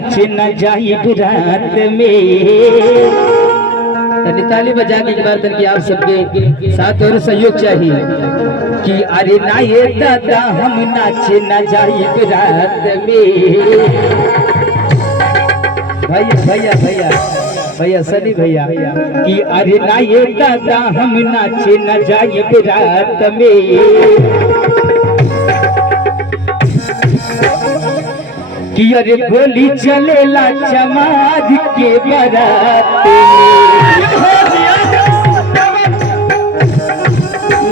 न जाई रात में। ताली बजा के बार तक आप सबके साथ और सहयोग चाहिए कि अरे ना ये दादा हम नाचे न जाई रात में। भैया भैया भैया भैया सनी भैया कि अरे ना ये दादा हम नाचे न जाई रात में। कि अरे गोली चलेला चमाज के बारात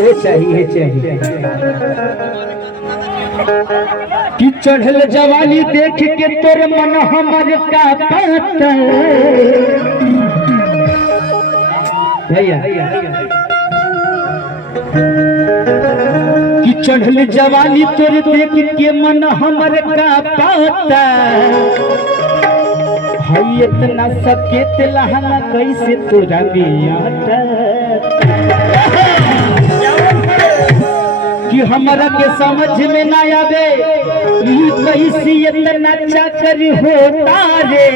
ये चाहिए कि चढ़ल जवानी देख के तोर मन हमर का पाता भैया कि चढ़ल जवानी तोर देख के मन हमर का पाता है। इतना सकेत लहंगा कैसे तोरा बियाता कि हमरा के समझ में ना आवे कैसे इतना चाकर होता रे।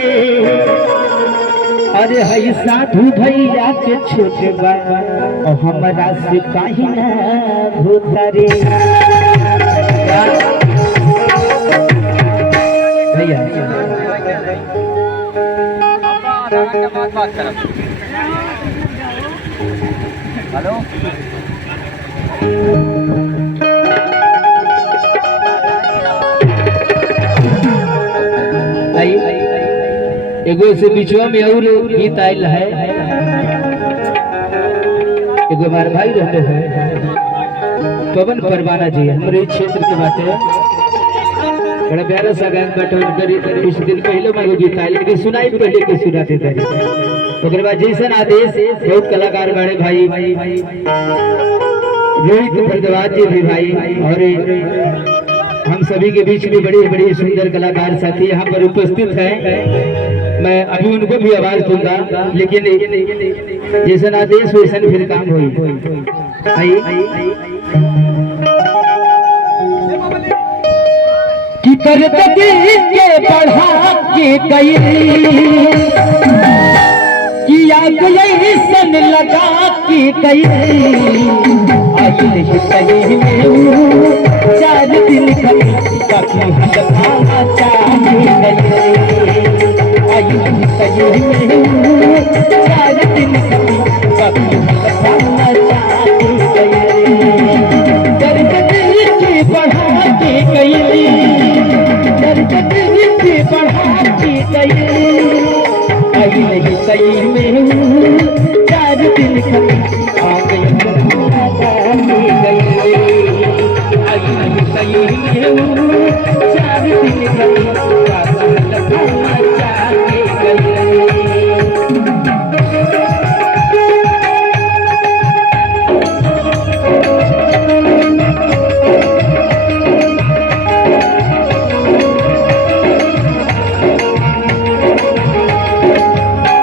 अरे हई साधु भैया के छोटबा और हमरा से कहीं ना होता रे। भैया हेलो एगो से बिचवा में और गीत आयल है। एगो हमारे भाई रहते हैं पवन परवाना जी हमारे क्षेत्र के बाटे बड़ा प्यारा सा गान बाटे। कुछ दिन पहले मैं गीत आयल लेकिन सुनाई पहले के सुनाते थे। ओकर बाद जैसन आदेश बहुत कलाकार बड़े भाई रोहित भारद्वाज जी भी भाई और हम सभी के बीच में बड़ी बड़ी सुंदर कलाकार साथी यहाँ पर उपस्थित हैं। मैं अभी उनको भी आवाज दूंगा लेकिन जैसा आदेश वैसा फिर काम होई। कि कर के बढ़ा के गई कि आग सन लगा के गई चार दिन कभी खाना चाहिए चार दिन कभी खाना चाहिए। दर्द दिल के बढ़ा के गई दर्द दिल के बढ़ा के गई आई नहीं सही में